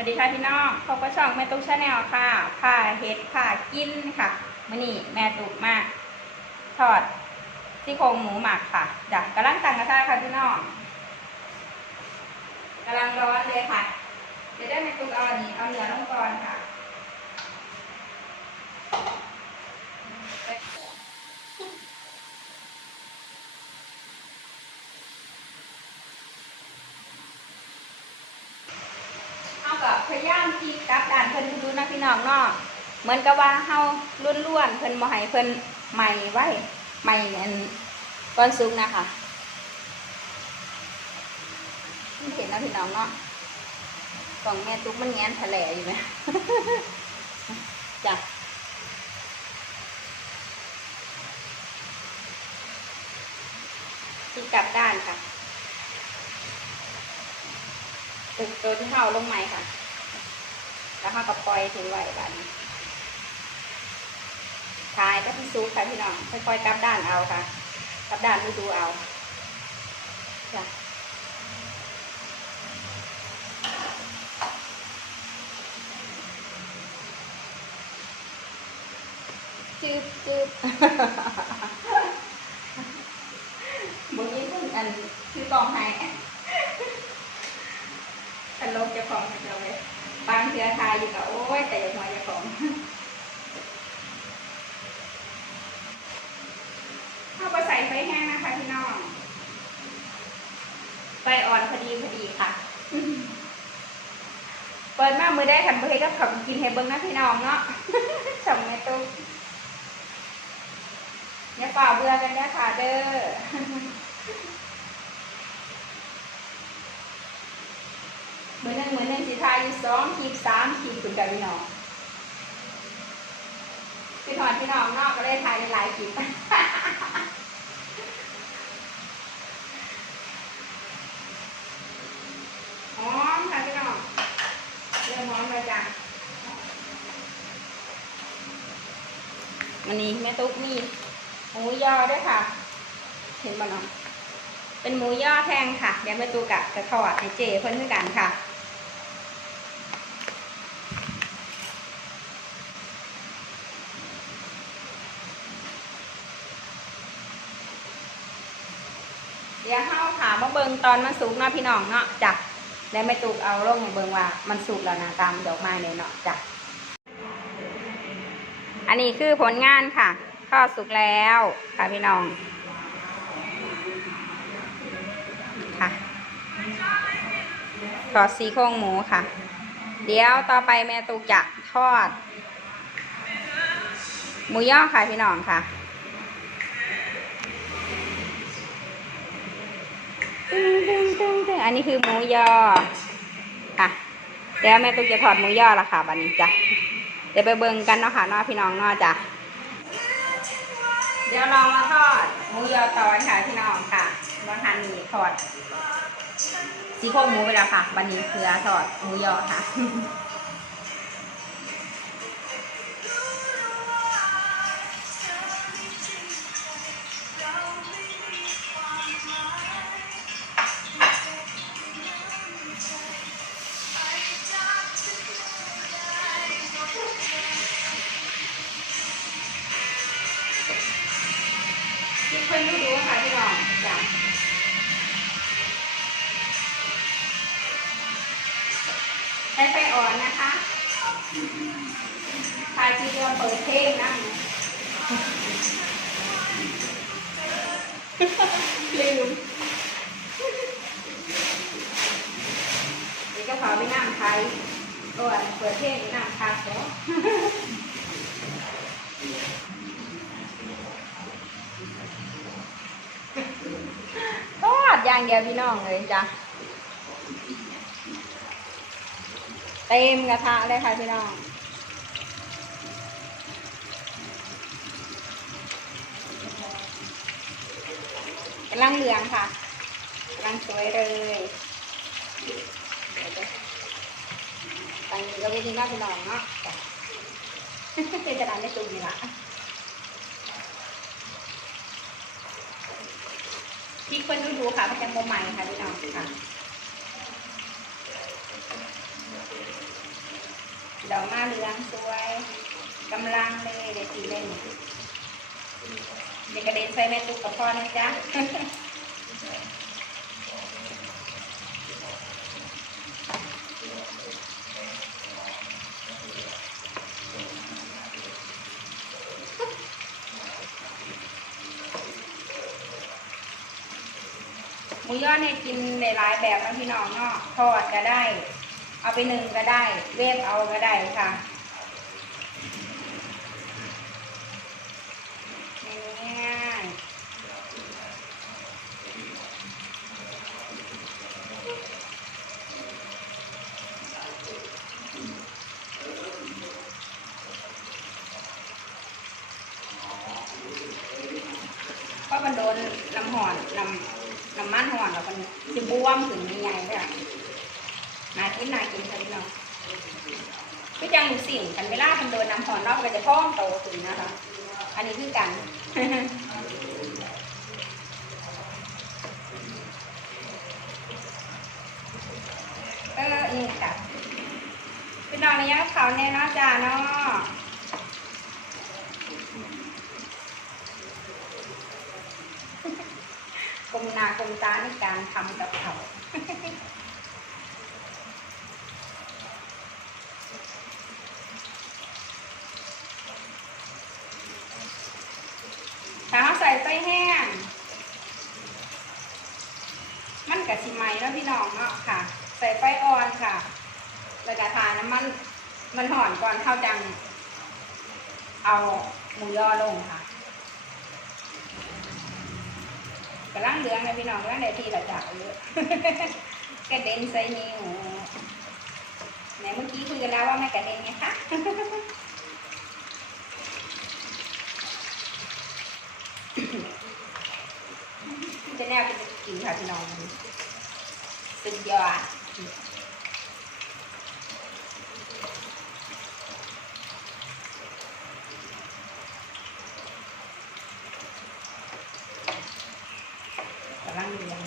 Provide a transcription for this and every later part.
วัสดีค่ะพี่น้องพบกับช่องแม่ตุ๊กชาแนลค่ะผ่าเห็ดผ่ากินค่ะมื่อนี้แม่ตุ๊กมาทอดซี่โครงหมูหมักค่ะจากกำลังตั้งกระทะค่ะพี่น้องกำลังร้อนเลยค่ะ เดี๋ยวได้แม่ตุ๊กเอาอันนี้เอาเนื้อลงก่อนค่ะ เอากับพยายามคิด กับด่านเพิ่นดูนะพี่น้องเนาะเหมือนกับว่าเฮาล้วนๆเพิ่นบ่ให้เพิ่นใหม่ไว้ใหม่อันก้อนซุกนะคะเห็นนะพี่น้องเนาะกล่องแม่ตุ๊กมันแง้นทะเลอยู่ไหมจ้ะคิดกลับด้านค่ะตึกตัวที่เห่าลงใหม่ค่ะ แล้วเขาก็ปล่อยทิ้งไว้บ้านนี้ทายก็ที่ซูค่ะพี่น้องค่อยๆกลับด้านเอาค่ะกลับด้านดูดูเอาจ้ะจืบจืบบนนี้เพิ่งอันคือกองไห้ตลกเจะของเจ้าเลย บางเทือทายอยู่กับโอ้ยแต่อยังมาเจะของเข้าไปใส่ไฟแห้งนะคะพี่น้องไฟอ่อนพอดีพอดีค่ะ เปิดมามือได้ขันเบอร์ก็ขับกินเฮเบิ้งนะพี่น้องเนาะสองเมตุกอย่าฝ่าเบื่อกันนะค่ะเด้อ มือหนึ่งมือหนึ่งสิทายอยู่สองขีดสามขีดถึงกับพี่น้องพี่ถอนพี่น้องนอกก็ได้ทายในหลายขีดหอมค่ะพี่น้องเริ่มหอมเลยจ้ะวันนี้แม่ตุ๊กมีหมูยอด้วยค่ะ เห็นบ้างเนาะเป็นหมูย่อแพงค่ะเดี๋ยวแม่ตุ๊กอะจะทอดให้เจเพิ่นด้วยกันค่ะ เดี๋ยวเฮาถามมาเบิงตอนมันสุกเนาะพี่น้องเนาะจ้ะแล้วแม่ตุกเอาลงมาเบิงว่ามันสุกแล้วนะตามดอกไม้เลยเนาะจ้ะอันนี้คือผลงานค่ะทอดสุกแล้วค่ะพี่น้องค่ะทอดสีโครงหมูค่ะ เดี๋ยวต่อไปแม่ตุกจะทอด หมูย่อค่ะพี่น้องค่ะ ตึงตึงตึงตึงอันนี้คือหมูยอค่ะเดี๋ยวแม่ตุ๊กจะถอดหมูยอละค่ะบันนี้จ้ะเดี๋ยวไปเบิ่งกันเนาะค่ะน้อพี่น้องเนาะจ้ะเดี๋ยวเรามาทอดหมูยอตอนค่ะพี่น้องค่ะวันทันนี่ทอดสีโครงหมูไปแล้วค่ะวันนี้คือทอดหมูยอค่ะ ไฟอ่อนนะคะทายทีเดียวเปิดเพลงนั่งลืมเดี๋ยวก็ขอไปนั่งไทยโอ้ยเปิดเพลงนั่งคาโซทอดอย่างเดียวพี่น้องเลยจ้ะ เต็มกระทะเลยค่ะพี่น้องกำลังเหลืองค่ะกำลังสวยเลยเดี๋ยวจะตังนี้ก็ไม่ดีมากพี่น้องเนาะจะเป็นกระดานได้ตุ้นี่ละพริกเปิ้ลดูดูค่ะเป็นจังโมใหม่ค่ะพี่น้องค่ะ ดอกมาเหลืองสวยกำลังเลยเดี๋ยวตีเล่นเดี๋ยวกระเด็นใส่แม่ตุ๊กกับพ่อนะจ๊ะหมูยอดเนี่ยกินในหลายแบบนะพี่น้องเนาะทอดก็ได้ เอาไปหนึ่งก็ได้ เวฟเอาก็ได้ค่ะเนูง่ายเพราะมันโดนน้ำห่อนน้ำน้ำมันห่อนแล้วมันจะบวมถึงใหญ่ๆเลย อะนากินนากินค่ะพี่น้องก็ยังหนูสิ่งกันเวลามันโดนน้ำหอนนอกก็จะพองโตขึ้นนะคะ อันนี้คือกันเออนี่ค่ะพี่น้องระยะเขาเนี่ยเนะจ้าเนาะกลมนากลมตาในการทำกับเขา ถ้าเราใส่ไส้แห้ง มันกะสิไหมแล้วพี่น้องเนาะค่ะ ใส่ไฟอ่อนค่ะแล้วก็ทาน้ำมันมันห่อนก่อนเข้าจัง เอาหมูยอลงค่ะกระลังเหลืองเลยพี่น้องกระลังได้ทีละจากเยอะกระเด็นใส่นิ้วไหนเมื่อกี้คุยกันแล้วว่าไม่กระเด็นไงคะ จะ แนวเป็นกินค่ะพี่น้อง สุดยอดกำลังเลี้ยง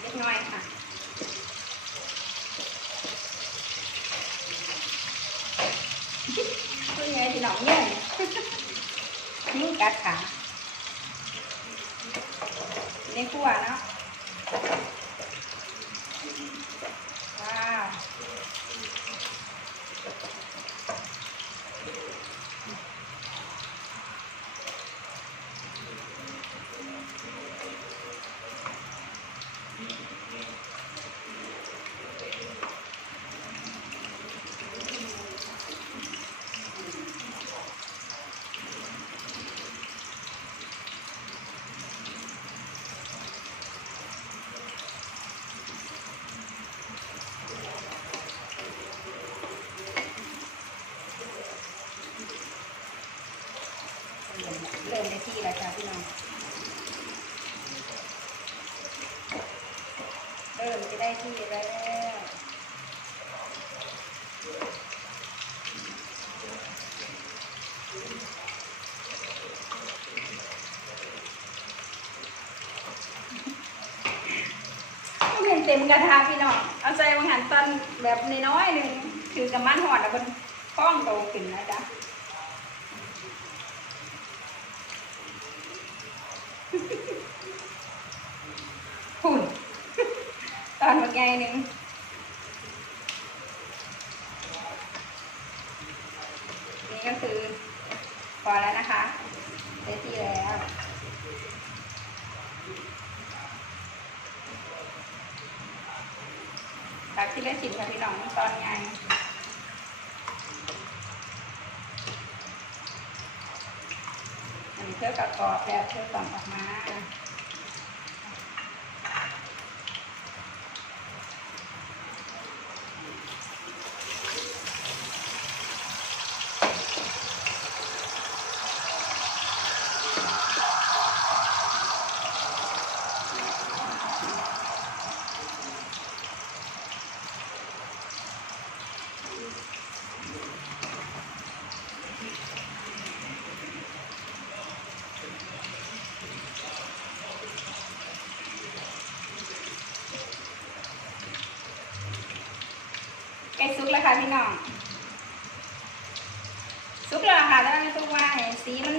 เล็กน้อยค่ะ เป็ น้องเนี่ยนุ่กัดขาในครัวเนาะว้าวเริ่มได้ที่แล้วจ้าพี่น้องเริ่มจะได้ที่แล้วต้อง เต็มกระทะพี่น้องเอาใส่บางหันตันแบบน้อยๆหนึ่งคือกำมันหอดแล้วมันป้องโตขึ้นนะจ๊ะหุ่นตอนเมื่อไงหนึ่งนี่ก็คือ พอแล้วนะคะได้ที่แล้วตักที่ละสิบค่ะพี่น้องตอนไงอันนี้ เพื่อกับกรอแบบเพื่อต่อมออกมา ล้ซุกแล้วค่ะพี่น้องซุกแล้วค่ะแล้วไม่ต้องว่าให้สีมัน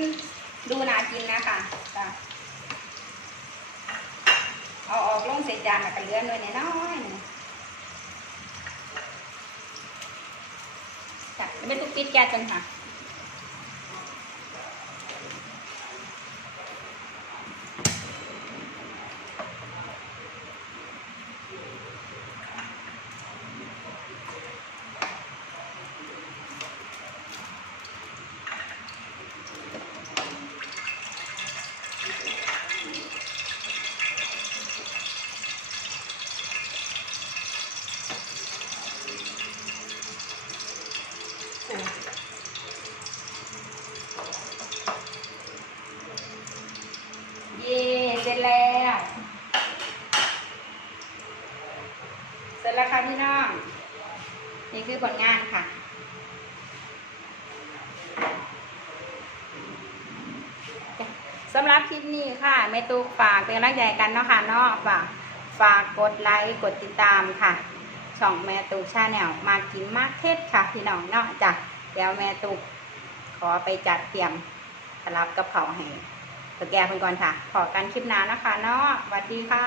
ดูน่ากินนะคะจ้ะเอาออกลงเศษจานแล้วก็เลือหน่อยน้อยน้อยจ้ะไม่ต้องปิดแก๊สกันค่ะ เย่เสร็จแล้ว เสร็จแล้วค่ะพี่น้อง นี่คือ ผลงานค่ะสำหรับคลิปนี้ค่ะเมตูฝากเป็นกำลังใจกันเนาะค่ะเนาะฝากฝากกดไลค์กดติดตามค่ะ ช่องแม่ตูชาแนลมากินมากเทศค่ะพี่น้องเนาะจ้ะเดี๋ยวแม่ตูขอไปจัดเตรียมสลับกับเขาให้สแกนเพิ่นก่อนค่ะ ขอกันคลิปหน้านะคะเนาะสวัสดีค่ะ